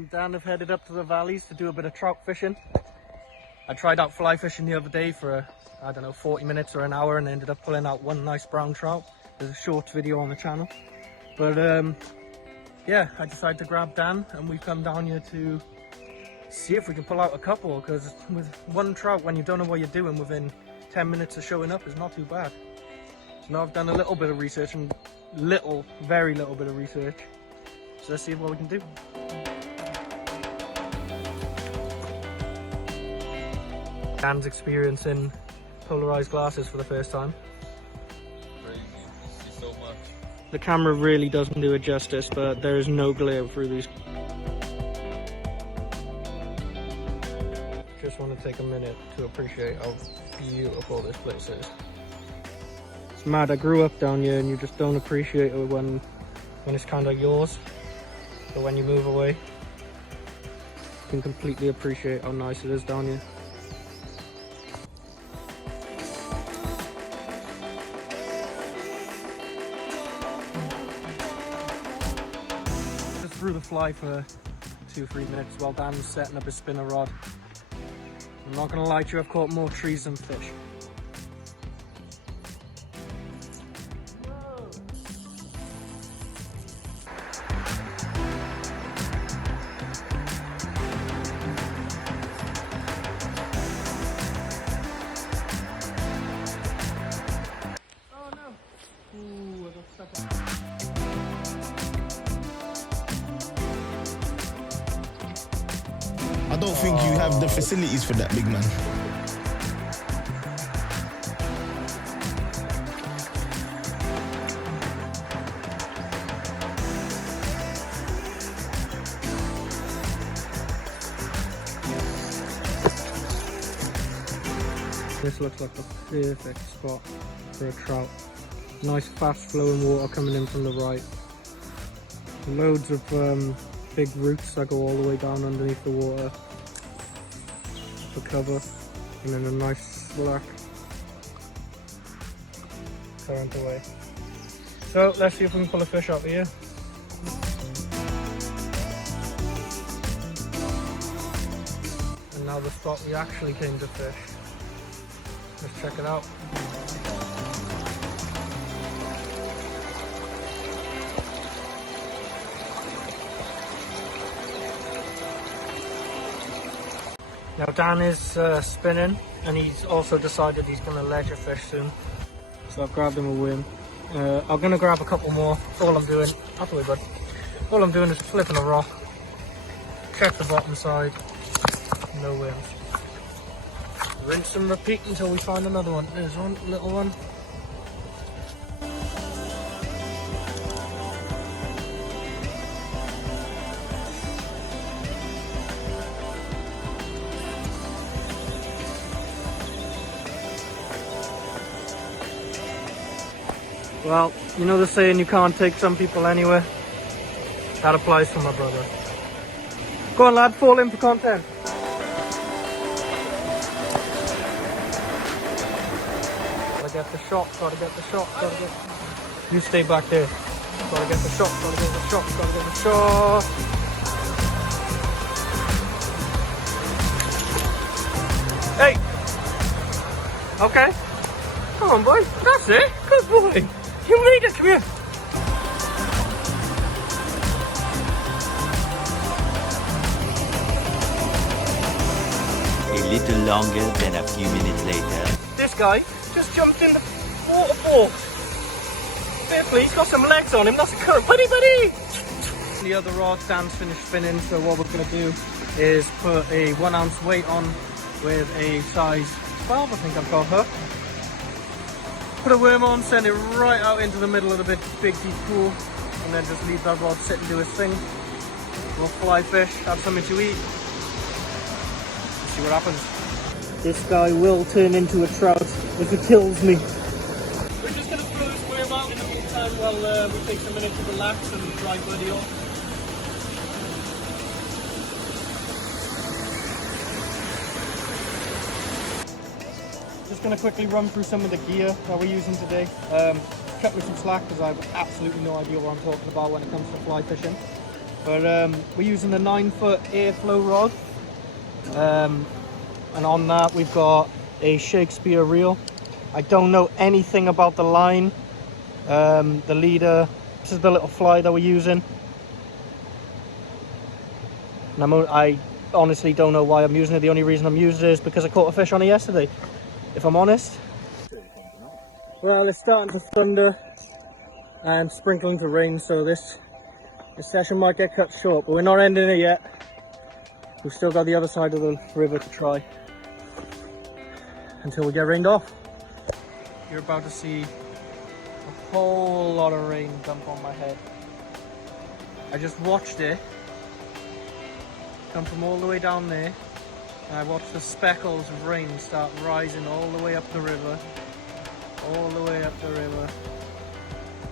and Dan have headed up to the valleys to do a bit of trout fishing. I tried out fly fishing the other day for, I don't know, 40 minutes or an hour and ended up pulling out one nice brown trout. There's a short video on the channel. But yeah, I decided to grab Dan and we've come down here to see if we can pull out a couple, because with one trout, when you don't know what you're doing, within 10 minutes of showing up is not too bad. So now I've done a little bit of research, and very little bit of research. So let's see what we can do. Dan's experiencing polarized glasses for the first time. Crazy, you see so much. The camera really doesn't do it justice, but there is no glare through these. Just want to take a minute to appreciate how beautiful this place is. It's mad, I grew up down here and you just don't appreciate it when it's kind of yours. But when you move away, you can completely appreciate how nice it is down here. Just threw the fly for 2-3 minutes while Dan was setting up his spinner rod. I'm not gonna lie to you, I've caught more trees than fish. Oh no! Ooh, I got stuck on. I don't think you have the facilities for that, big man. This looks like the perfect spot for a trout. Nice fast flowing water coming in from the right. Loads of big roots that go all the way down underneath the water for cover, and then a nice slack current away. So let's see if we can pull a fish out of here. And now the spot we actually came to fish. Let's check it out. Now Dan is spinning, and he's also decided he's going to ledger fish soon. So I've grabbed him a worm. I'm going to grab a couple more. That's all I'm doing. Out the way, bud. All I'm doing is flipping a rock. Check the bottom side. No worms. Rinse and repeat until we find another one. There's one, little one. Well, you know the saying, you can't take some people anywhere? That applies for my brother. Go on lad, fall in for content. Gotta get the shot, gotta get the shot, gotta get... You stay back there. Gotta get the shot, gotta get the shot, gotta get the shot. Hey! Okay. Come on boy, that's it. Good boy. You made it, come here. A little longer than a few minutes later. This guy just jumped in the waterfall. Fairly, he's got some legs on him, that's a current. Buddy! The other rod, Dan's finished spinning, so what we're going to do is put a 1 ounce weight on with a size 12, I think I've got hook. Put a worm on, send it right out into the middle of the big deep pool, and then just leave that rod sit and do its thing. We'll fly fish, have something to eat, see what happens. This guy will turn into a trout if he kills me. We're just going to throw this worm out in the meantime while we take some minutes to relax and dry buddy off. Just going to quickly run through some of the gear that we're using today. Cut with some slack because I have absolutely no idea what I'm talking about when it comes to fly fishing. But we're using a 9-foot airflow rod. And on that we've got a Shakespeare reel. I don't know anything about the line. The leader, this is the little fly that we're using. And I honestly don't know why I'm using it. The only reason I'm using it is because I caught a fish on it yesterday, if I'm honest. Well, it's starting to thunder and sprinkling to rain, so this session might get cut short, but we're not ending it yet. We've still got the other side of the river to try until we get rained off. You're about to see a whole lot of rain dump on my head. I just watched it come from all the way down there, and I watched the speckles of rain start rising all the way up the river,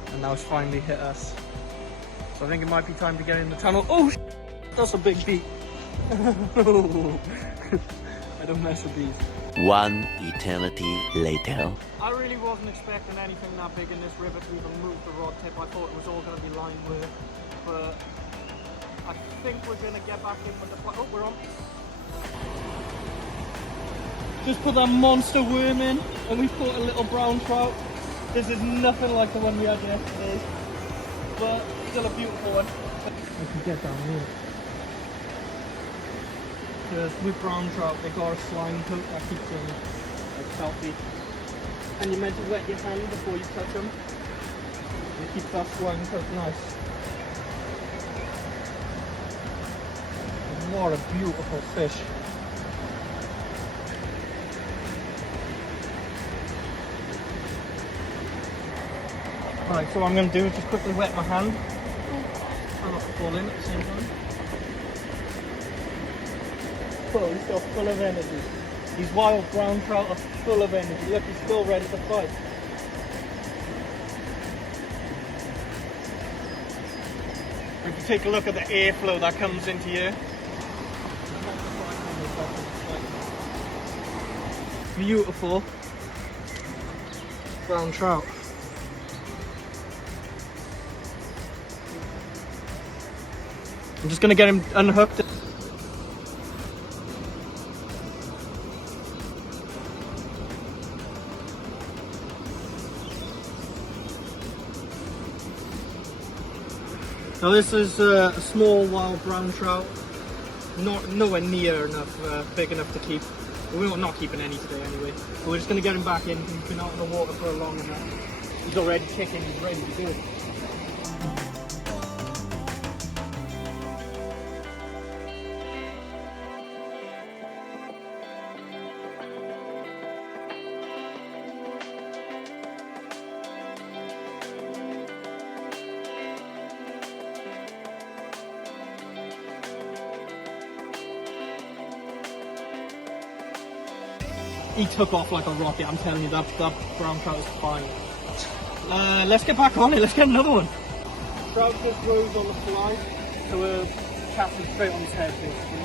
and now it's finally hit us. So I think it might be time to get in the tunnel. Oh, that's a big beat. I don't mess with these. One eternity later. I really wasn't expecting anything that big in this river to even move the rod tip. I thought it was all going to be line work, but I think we're going to get back in with the... Oh, we're on. Just put that monster worm in, and we caught a little brown trout. This is nothing like the one we had yesterday, but still a beautiful one. I can get down here. Because with brown trout, they got a slime coat that keeps them like healthy. And you're meant to wet your hand before you touch them. It keeps that slime coat nice. What a beautiful fish. Right, so what I'm going to do is just quickly wet my hand. Try not to fall in at the same time. Oh, he's still full of energy. These wild brown trout are full of energy. Look, he's still ready to fight. If you take a look at the airflow that comes into here. Beautiful brown trout. I'm just going to get him unhooked. Now this is a small wild brown trout, nowhere near enough, big enough to keep. We're not keeping any today anyway. But we're just going to get him back in. He's been out in the water for a long enough. He's already kicking, he's ready to do it. He took off like a rocket, I'm telling you, that brown trout is fine. Let's get back on it, let's get another one. Trout just rose on the fly, so we're casting straight on his head basically.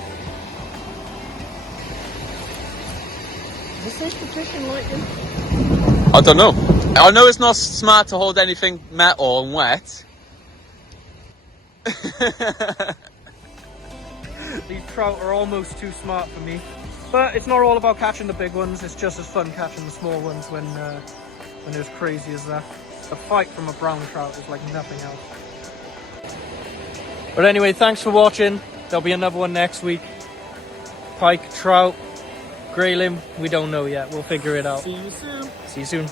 Is this safe for fishing like this? I don't know. I know it's not smart to hold anything metal and wet. These trout are almost too smart for me. But it's not all about catching the big ones, it's just as fun catching the small ones when they're as crazy as that. The fight from a brown trout is like nothing else. But anyway, thanks for watching. There'll be another one next week. Pike, trout, grayling, we don't know yet. We'll figure it out. See you soon. See you soon.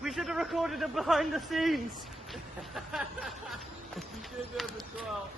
We should have recorded it behind the scenes. You did have a trout.